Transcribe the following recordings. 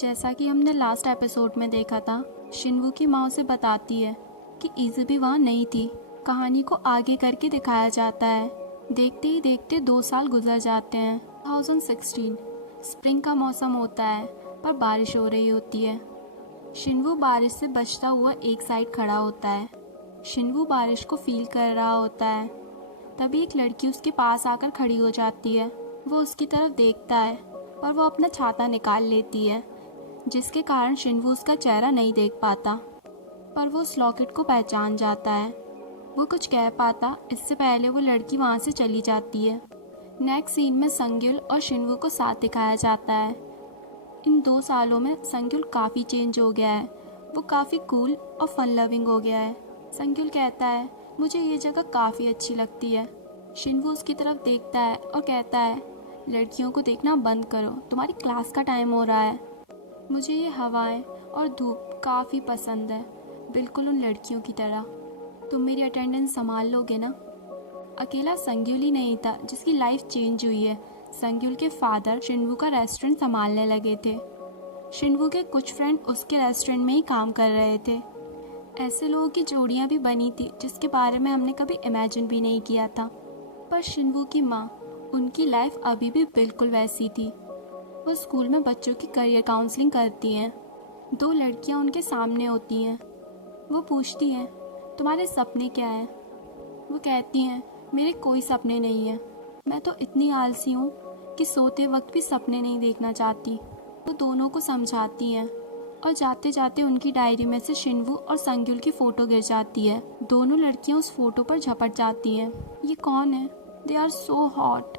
जैसा कि हमने लास्ट एपिसोड में देखा था, शिनवू की माँ उसे बताती है कि इज़ुबी वहाँ नहीं थी। कहानी को आगे करके दिखाया जाता है। देखते ही देखते 2 साल गुजर जाते हैं। 2016 स्प्रिंग का मौसम होता है, पर बारिश हो रही होती है। शिनवू बारिश से बचता हुआ एक साइड खड़ा होता है। शिनवू बारिश को फील कर रहा होता है। तभी एक लड़की उसके पास आकर खड़ी हो जाती है। वो उसकी तरफ देखता है, पर वो अपना छाता निकाल लेती है, जिसके कारण शिनवू उसका चेहरा नहीं देख पाता। पर वो उस लॉकेट को पहचान जाता है। वो कुछ कह पाता इससे पहले वो लड़की वहाँ से चली जाती है। नेक्स्ट सीन में संग्युल और शिनवू को साथ दिखाया जाता है। इन 2 सालों में संग्युल काफ़ी चेंज हो गया है। वो काफ़ी कूल और फन लविंग हो गया है। संग्युल कहता है, मुझे ये जगह काफ़ी अच्छी लगती है। शिनवू उसकी तरफ देखता है और कहता है, लड़कियों को देखना बंद करो, तुम्हारी क्लास का टाइम हो रहा है। मुझे ये हवाएं और धूप काफ़ी पसंद है, बिल्कुल उन लड़कियों की तरह। तुम मेरी अटेंडेंस संभाल लोगे ना? अकेला संग्युल ही नहीं था जिसकी लाइफ चेंज हुई है। संग्युल के फादर शिनवू का रेस्टोरेंट संभालने लगे थे। शिनवू के कुछ फ्रेंड उसके रेस्टोरेंट में ही काम कर रहे थे। ऐसे लोगों की जोड़ियां भी बनी थी जिसके बारे में हमने कभी इमेजिन भी नहीं किया था। पर शिनवू की माँ, उनकी लाइफ अभी भी बिल्कुल वैसी थी। वो स्कूल में बच्चों की करियर काउंसलिंग करती हैं। 2 लड़कियां उनके सामने होती हैं। वो पूछती हैं, तुम्हारे सपने क्या हैं? वो कहती हैं, मेरे कोई सपने नहीं हैं। मैं तो इतनी आलसी हूँ कि सोते वक्त भी सपने नहीं देखना चाहती। वो दोनों को समझाती हैं और जाते जाते उनकी डायरी में से शिनवू और संग्युल की फ़ोटो गिर जाती है। दोनों लड़कियाँ उस फोटो पर झपट जाती हैं। ये कौन है? They are so hot.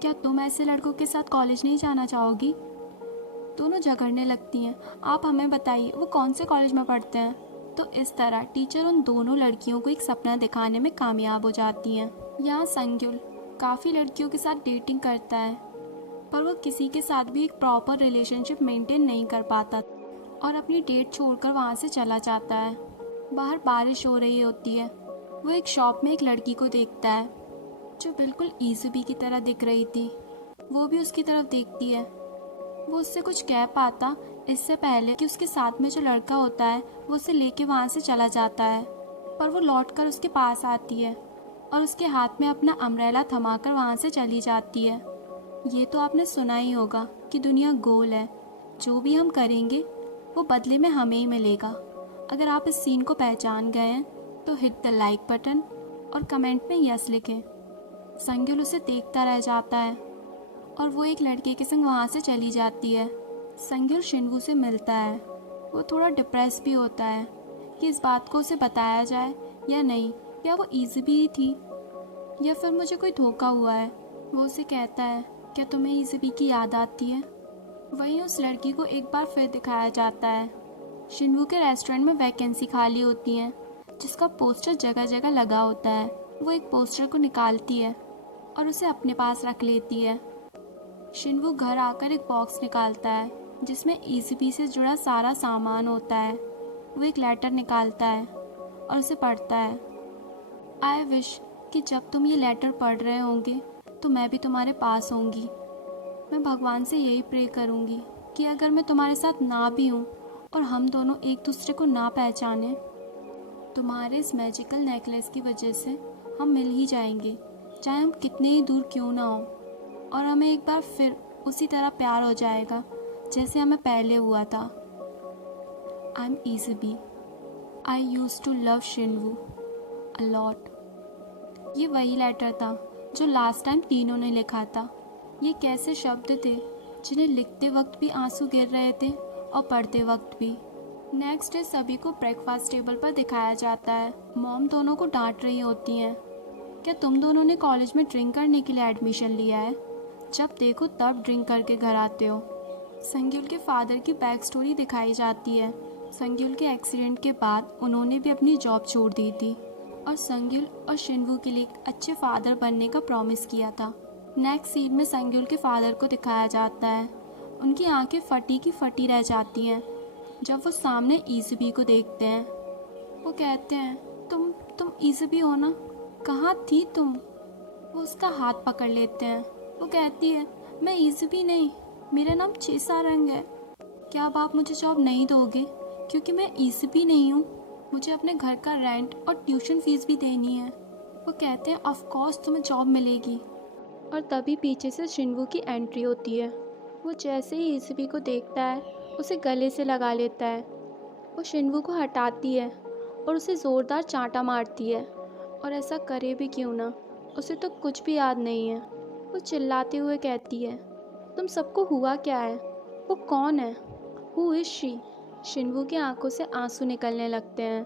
क्या तुम ऐसे लड़कों के साथ कॉलेज नहीं जाना चाहोगी? दोनों झगड़ने लगती हैं। आप हमें बताइए, वो कौन से कॉलेज में पढ़ते हैं? तो इस तरह टीचर उन दोनों लड़कियों को एक सपना दिखाने में कामयाब हो जाती हैं। यहाँ संग्युल काफ़ी लड़कियों के साथ डेटिंग करता है, पर वो किसी के साथ भी एक प्रॉपर रिलेशनशिप मेंटेन नहीं कर पाता और अपनी डेट छोड़कर वहाँ से चला जाता है। बाहर बारिश हो रही होती है। वो एक शॉप में एक लड़की को देखता है जो बिल्कुल इज़ुबी की तरह दिख रही थी। वो भी उसकी तरफ देखती है। वो उससे कुछ कह पाता इससे पहले कि उसके साथ में जो लड़का होता है वो उसे लेके वहाँ से चला जाता है। पर वो लौटकर उसके पास आती है और उसके हाथ में अपना अम्ब्रेला थमाकर वहाँ से चली जाती है। ये तो आपने सुना ही होगा कि दुनिया गोल है, जो भी हम करेंगे वो बदले में हमें ही मिलेगा। अगर आप इस सीन को पहचान गए हैं तो हिट द लाइक बटन और कमेंट में यस लिखें। संग्युल उसे देखता रह जाता है और वो एक लड़के के संग वहाँ से चली जाती है। संग्युल शिनवू से मिलता है। वो थोड़ा डिप्रेस भी होता है कि इस बात को उसे बताया जाए या नहीं, या वो इज़ुबी ही थी या फिर मुझे कोई धोखा हुआ है। वो उसे कहता है, क्या तुम्हें इज़ुबी की याद आती है? वहीं उस लड़की को एक बार फिर दिखाया जाता है। शिनवू के रेस्टोरेंट में वैकेंसी खाली होती है, जिसका पोस्टर जगह जगह लगा होता है। वो एक पोस्टर को निकालती है और उसे अपने पास रख लेती है। शिनवू घर आकर एक बॉक्स निकालता है जिसमें इज़ुबी से जुड़ा सारा सामान होता है। वो एक लेटर निकालता है और उसे पढ़ता है। आई विश कि जब तुम ये लेटर पढ़ रहे होंगे तो मैं भी तुम्हारे पास होंगी। मैं भगवान से यही प्रे करूंगी कि अगर मैं तुम्हारे साथ ना भी हूँ और हम दोनों एक दूसरे को ना पहचाने, तुम्हारे इस मैजिकल नेकलेस की वजह से हम मिल ही जाएंगे, चाहे हम कितने ही दूर क्यों ना हो। और हमें एक बार फिर उसी तरह प्यार हो जाएगा जैसे हमें पहले हुआ था। I am Izubi. I used to love Shinwoo a lot. ये वही लेटर था जो लास्ट टाइम तीनों ने लिखा था। ये कैसे शब्द थे जिन्हें लिखते वक्त भी आंसू गिर रहे थे और पढ़ते वक्त भी। नेक्स्ट डे सभी को ब्रेकफास्ट टेबल पर दिखाया जाता है। मॉम दोनों को डांट रही होती हैं, क्या तुम दोनों ने कॉलेज में ड्रिंक करने के लिए एडमिशन लिया है? जब देखो तब ड्रिंक करके घर आते हो। संग्युल के फादर की बैक स्टोरी दिखाई जाती है। संग्युल के एक्सीडेंट के बाद उन्होंने भी अपनी जॉब छोड़ दी थी और संग्युल और शिनवू के लिए एक अच्छे फादर बनने का प्रॉमिस किया था। नेक्स्ट सीन में संग्युल के फादर को दिखाया जाता है। उनकी आंखें फटी की फटी रह जाती हैं जब वो सामने इज़ुबी को देखते हैं। वो कहते हैं, तुम इज़ुबी हो ना? कहाँ थी तुम? वो उसका हाथ पकड़ लेते हैं। वो कहती है, मैं इज़ुबी नहीं, मेरा नाम चेसा रंग है। क्या अब आप मुझे जॉब नहीं दोगे? क्योंकि मैं ईसीपी नहीं हूँ, मुझे अपने घर का रेंट और ट्यूशन फीस भी देनी है। वो कहते हैं ऑफ कोर्स तुम्हें जॉब मिलेगी। और तभी पीछे से शिनवू की एंट्री होती है। वो जैसे ही ईसीपी को देखता है उसे गले से लगा लेता है। वो शिनवू को हटाती है और उसे ज़ोरदार चांटा मारती है। और ऐसा करे भी क्यों ना, उसे तो कुछ भी याद नहीं है। वो चिल्लाते हुए कहती है, तुम सबको हुआ क्या है? वो कौन है? Who is she? शिनवू की आंखों से आंसू निकलने लगते हैं।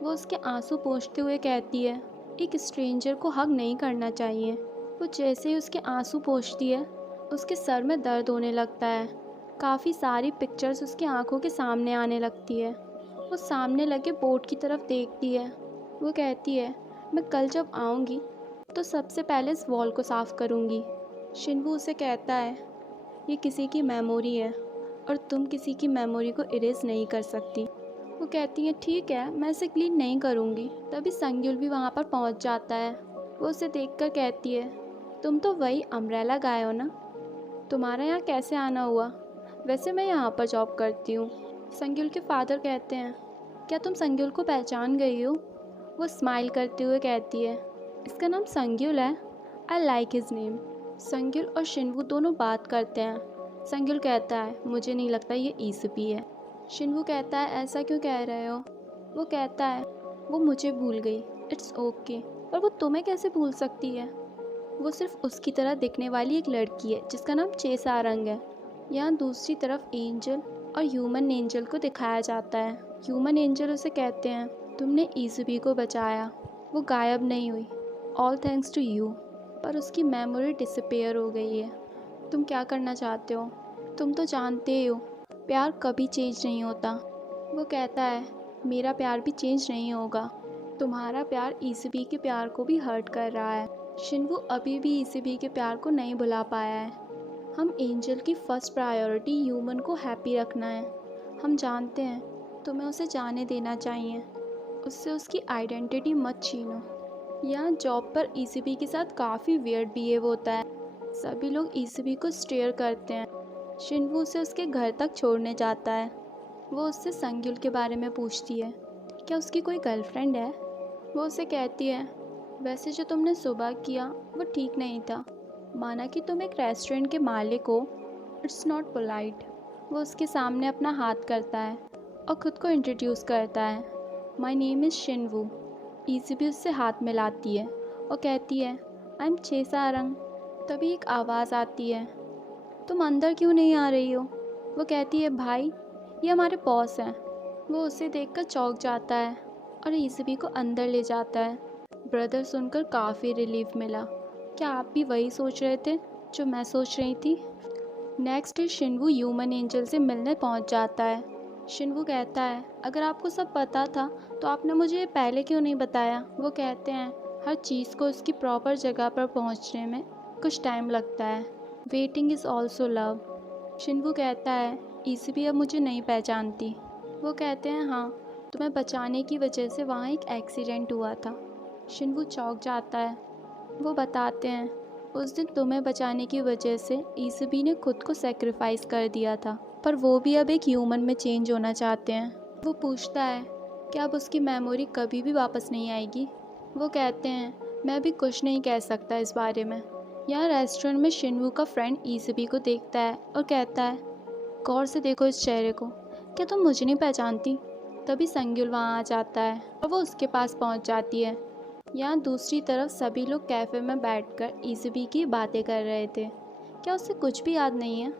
वो उसके आंसू पोंछते हुए कहती है, एक स्ट्रेंजर को हग नहीं करना चाहिए। वो जैसे ही उसके आंसू पोंछती है उसके सर में दर्द होने लगता है। काफ़ी सारी पिक्चर्स उसकी आंखों के सामने आने लगती है। वो सामने लगे बोर्ड की तरफ देखती है। वो कहती है, मैं कल जब आऊँगी तो सबसे पहले इस वॉल को साफ़ करूँगी। शिनवू उसे कहता है, ये किसी की मेमोरी है और तुम किसी की मेमोरी को इरेज नहीं कर सकती। वो कहती है, ठीक है, मैं इसे क्लीन नहीं करूँगी। तभी संग्युल भी वहाँ पर पहुँच जाता है। वो उसे देखकर कहती है, तुम तो वही अम्ब्रेला गाय हो ना? तुम्हारा यहाँ कैसे आना हुआ? वैसे मैं यहाँ पर जॉब करती हूँ। संग्युल के फादर कहते हैं, क्या तुम संग्युल को पहचान गई हो? वो स्माइल करते हुए कहती है, इसका नाम संग्युल है। I like his name. Sangyul और शिनवू दोनों बात करते हैं। संग्युल कहता है, मुझे नहीं लगता ये ईसीपी है। शिनवू कहता है, ऐसा क्यों कह रहे हो? वो कहता है, वो मुझे भूल गई, इट्स ओके, पर वो तुम्हें कैसे भूल सकती है? वो सिर्फ उसकी तरह दिखने वाली एक लड़की है जिसका नाम चेसारंग है। यहाँ दूसरी तरफ एंजल और ह्यूमन एंजल को दिखाया जाता है। ह्यूमन एंजल उसे कहते हैं, तुमने ईसीपी को बचाया, वो गायब नहीं हुई, ऑल थैंक्स टू यू। पर उसकी मेमोरी डिसअपेयर हो गई है। तुम क्या करना चाहते हो? तुम तो जानते ही हो प्यार कभी चेंज नहीं होता। वो कहता है, मेरा प्यार भी चेंज नहीं होगा। तुम्हारा प्यार ईसीबी के प्यार को भी हर्ट कर रहा है। शिनवू अभी भी ईसीबी के प्यार को नहीं भुला पाया है। हम एंजल की फर्स्ट प्रायोरिटी ह्यूमन को हैप्पी रखना है। हम जानते हैं तुम्हें उसे जाने देना चाहिए, उससे उसकी आइडेंटिटी मत छीनो। यहाँ जॉब पर ईसीबी के साथ काफ़ी वियर्ड बिहेव होता है। सभी लोग ईसीबी को स्टेयर करते हैं। शिनवू उसे उसके घर तक छोड़ने जाता है। वो उससे संग्युल के बारे में पूछती है, क्या उसकी कोई गर्लफ्रेंड है? वो उसे कहती है, वैसे जो तुमने सुबह किया वो ठीक नहीं था। माना कि तुम एक रेस्टोरेंट के मालिक हो, इट्स नॉट पोलाइट। वो उसके सामने अपना हाथ करता है और ख़ुद को इंट्रोड्यूस करता है, माई नेम इज़ शिनवू। ईसीबी उससे हाथ मिलाती है और कहती है, आई एम चेसारंग। तभी एक आवाज़ आती है, तुम अंदर क्यों नहीं आ रही हो? वो कहती है, भाई ये हमारे बॉस हैं। वो उसे देखकर चौंक जाता है और ईसीबी को अंदर ले जाता है। ब्रदर सुनकर काफ़ी रिलीफ मिला। क्या आप भी वही सोच रहे थे जो मैं सोच रही थी? नेक्स्ट डे शिनवू ह्यूमन एंजल से मिलने पहुंच जाता है। शिनवू कहता है, अगर आपको सब पता था तो आपने मुझे ये पहले क्यों नहीं बताया? वो कहते हैं, हर चीज़ को उसकी प्रॉपर जगह पर पहुंचने में कुछ टाइम लगता है। Waiting is also love. Shinwoo कहता है, ईसीबी अब मुझे नहीं पहचानती। वो कहते हैं, हाँ, तुम्हें बचाने की वजह से वहाँ एक एक्सीडेंट हुआ था। शिनवू चौंक जाता है। वो बताते हैं, उस दिन तुम्हें बचाने की वजह से ईसीबी ने खुद को सेक्रीफाइस कर दिया था, पर वो भी अब एक ह्यूमन में चेंज होना चाहते हैं। वो पूछता है, क्या अब उसकी मेमोरी कभी भी वापस नहीं आएगी? वो कहते हैं, मैं भी कुछ नहीं कह सकता इस बारे में। यहाँ रेस्टोरेंट में शिनवू का फ्रेंड ईसीबी को देखता है और कहता है, गौर से देखो इस चेहरे को, क्या तुम मुझे नहीं पहचानती? तभी संग्युल वहाँ आ जाता है और वो उसके पास पहुँच जाती है। यहाँ दूसरी तरफ सभी लोग कैफ़े में बैठकर ईसीबी की बातें कर रहे थे। क्या उसे कुछ भी याद नहीं है?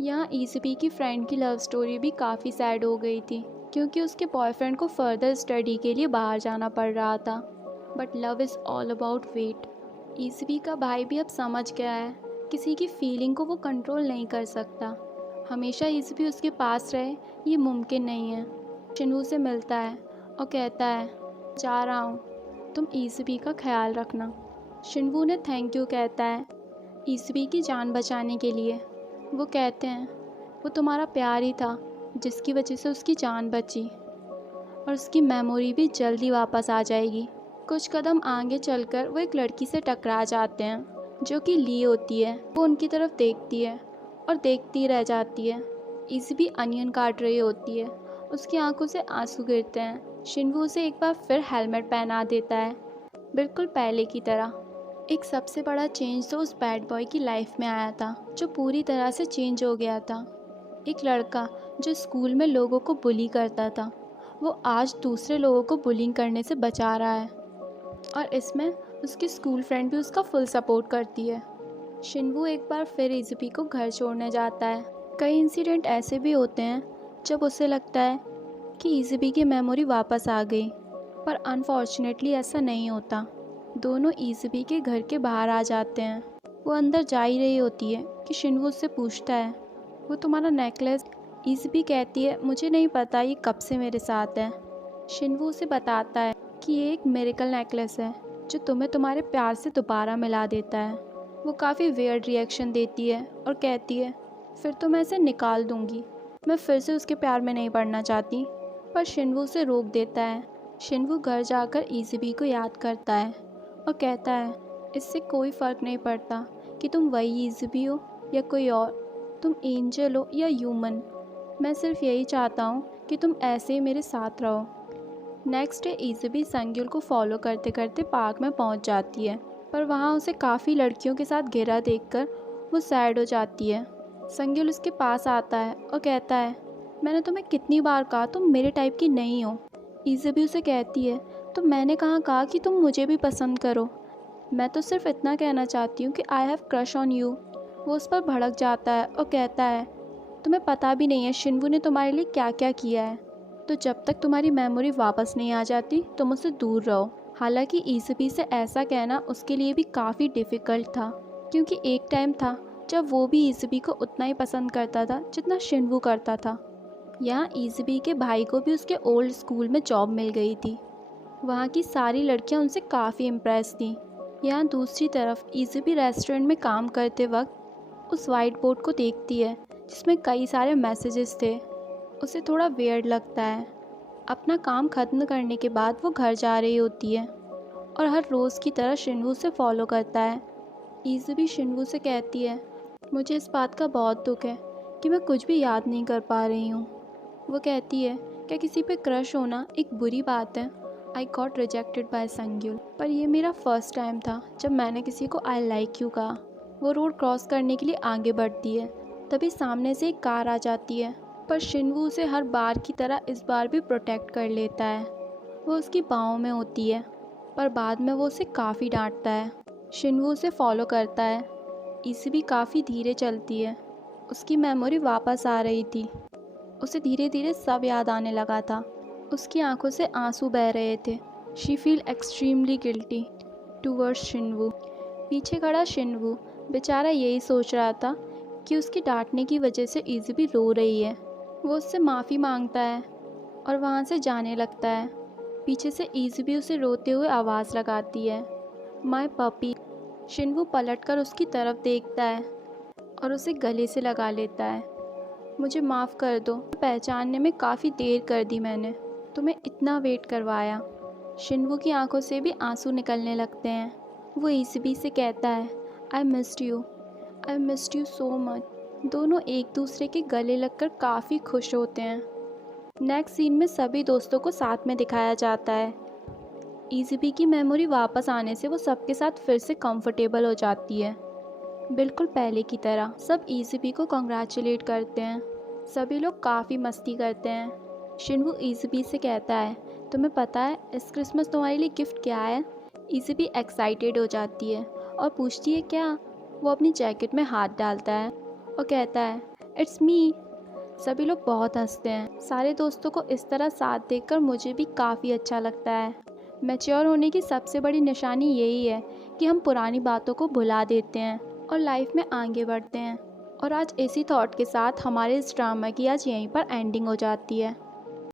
यहाँ ईसीबी की फ्रेंड की लव स्टोरी भी काफ़ी सैड हो गई थी क्योंकि उसके बॉयफ्रेंड को फर्दर स्टडी के लिए बाहर जाना पड़ रहा था। But love is all about wait. ECB का भाई भी अब समझ गया है, किसी की फीलिंग को वो कंट्रोल नहीं कर सकता। हमेशा ईसीबी उसके पास रहे ये मुमकिन नहीं है। शिनवू से मिलता है और कहता है, जा रहा हूँ, तुम ईसीबी का ख्याल रखना। शिनवू ने थैंक यू कहता है ईसीबी की जान बचाने के लिए। वो कहते हैं, वो तुम्हारा प्यार ही था जिसकी वजह से उसकी जान बची और उसकी मेमोरी भी जल्दी वापस आ जाएगी। कुछ कदम आगे चलकर वो एक लड़की से टकरा जाते हैं जो कि ली होती है। वो उनकी तरफ देखती है और देखती रह जाती है। इज़बी अनियन काट रही होती है। उसकी आंखों से आंसू गिरते हैं। शिनवू उसे एक बार फिर हेलमेट पहना देता है, बिल्कुल पहले की तरह। एक सबसे बड़ा चेंज तो उस बैड बॉय की लाइफ में आया था, जो पूरी तरह से चेंज हो गया था। एक लड़का जो स्कूल में लोगों को बुली करता था, वो आज दूसरे लोगों को बुलिंग करने से बचा रहा है, और इसमें उसकी स्कूल फ्रेंड भी उसका फुल सपोर्ट करती है। शिनवू एक बार फिर इज़बी को घर छोड़ने जाता है। कई इंसिडेंट ऐसे भी होते हैं जब उसे लगता है कि इज़बी की मेमोरी वापस आ गई, पर अनफॉर्चुनेटली ऐसा नहीं होता। दोनों इज़बी के घर के बाहर आ जाते हैं। वो अंदर जा ही रही होती है कि शिनवू उससे पूछता है, वो तुम्हारा नेकलेस? इज़बी कहती है, मुझे नहीं पता ये कब से मेरे साथ है। शिनवू उसे बताता है कि ये एक मिरेकल नेकलेस है जो तुम्हें तुम्हारे प्यार से दोबारा मिला देता है। वो काफ़ी वियर्ड रिएक्शन देती है और कहती है, फिर तो मैं इसे निकाल दूंगी, मैं फिर से उसके प्यार में नहीं पड़ना चाहती। पर शिनवू उसे रोक देता है। शिनवू घर जाकर इज़बी को याद करता है और कहता है, इससे कोई फ़र्क नहीं पड़ता कि तुम वही इज़बी हो या कोई और, तुम एंजल हो या ह्यूमन, मैं सिर्फ यही चाहता हूँ कि तुम ऐसे ही मेरे साथ रहो। नेक्स्ट डे इज़बी संग्युल को फॉलो करते करते पार्क में पहुँच जाती है, पर वहाँ उसे काफ़ी लड़कियों के साथ घिरा देखकर वो सैड हो जाती है। संग्युल उसके पास आता है और कहता है, मैंने तुम्हें कितनी बार कहा तुम मेरे टाइप की नहीं हो। इज़बी उसे कहती है, तो मैंने कहाँ कहा कि तुम मुझे भी पसंद करो, मैं तो सिर्फ इतना कहना चाहती हूँ कि I have crush on you. वो उस पर भड़क जाता है और कहता है, तुम्हें पता भी नहीं है शिनवू ने तुम्हारे लिए क्या क्या किया है, तो जब तक तुम्हारी मेमोरी वापस नहीं आ जाती तुम उससे दूर रहो। हालांकि इज़बी से ऐसा कहना उसके लिए भी काफ़ी डिफ़िकल्ट था, क्योंकि एक टाइम था जब वो भी इज़बी को उतना ही पसंद करता था जितना शिनवू करता था। यहाँ इज़बी के भाई को भी उसके ओल्ड स्कूल में जॉब मिल गई थी। वहाँ की सारी लड़कियाँ उनसे काफ़ी इम्प्रेस थीं। यहाँ दूसरी तरफ इज़बी रेस्टोरेंट में काम करते वक्त उस वाइट बोर्ड को देखती है जिसमें कई सारे मैसेजेस थे। उसे थोड़ा वियर्ड लगता है। अपना काम ख़त्म करने के बाद वो घर जा रही होती है और हर रोज़ की तरह शिनवू से फॉलो करता है। इज़बी शिनवू से कहती है, मुझे इस बात का बहुत दुख है कि मैं कुछ भी याद नहीं कर पा रही हूँ। वो कहती है, क्या किसी पे क्रश होना एक बुरी बात है? आई गॉट रिजेक्टेड बाय संग्युल, पर यह मेरा फर्स्ट टाइम था जब मैंने किसी को आई लाइक यू कहा। वो रोड क्रॉस करने के लिए आगे बढ़ती है, तभी सामने से एक कार आ जाती है, पर शिनवू उसे हर बार की तरह इस बार भी प्रोटेक्ट कर लेता है। वो उसकी बाहों में होती है, पर बाद में वो उसे काफ़ी डांटता है। शिनवू उसे फॉलो करता है। इज़बी काफ़ी धीरे चलती है। उसकी मेमोरी वापस आ रही थी। उसे धीरे धीरे सब याद आने लगा था। उसकी आंखों से आंसू बह रहे थे। She feel extremely guilty towards Shinwoo. पीछे खड़ा शिनवू बेचारा यही सोच रहा था कि उसकी डांटने की वजह से इज़बी रो रही है। वो उससे माफ़ी मांगता है और वहाँ से जाने लगता है। पीछे से इज़बी उसे रोते हुए आवाज़ लगाती है, माय पपी। शिनवू पलटकर उसकी तरफ देखता है और उसे गले से लगा लेता है। मुझे माफ़ कर दो, पहचानने में काफ़ी देर कर दी मैंने, तुम्हें इतना वेट करवाया। शिनवू की आंखों से भी आंसू निकलने लगते हैं। वो इज़बी से कहता है, I missed you so much. दोनों एक दूसरे के गले लगकर काफ़ी खुश होते हैं। नेक्स्ट सीन में सभी दोस्तों को साथ में दिखाया जाता है। इज़बी की मेमोरी वापस आने से वो सबके साथ फिर से कंफर्टेबल हो जाती है, बिल्कुल पहले की तरह। सब इज़बी को कॉन्ग्रेचुलेट करते हैं। सभी लोग काफ़ी मस्ती करते हैं। शिनवू इज़बी से कहता है, तुम्हें पता है इस क्रिसमस तुम्हारे लिए गिफ्ट क्या है? इज़बी एक्साइटेड हो जाती है और पूछती है क्या? वो अपनी जैकेट में हाथ डालता है और कहता है, इट्स मी। सभी लोग बहुत हंसते हैं। सारे दोस्तों को इस तरह साथ देखकर मुझे भी काफ़ी अच्छा लगता है। मैच्योर होने की सबसे बड़ी निशानी यही है कि हम पुरानी बातों को भुला देते हैं और लाइफ में आगे बढ़ते हैं। और आज इसी थॉट के साथ हमारे इस ड्रामा की आज यहीं पर एंडिंग हो जाती है।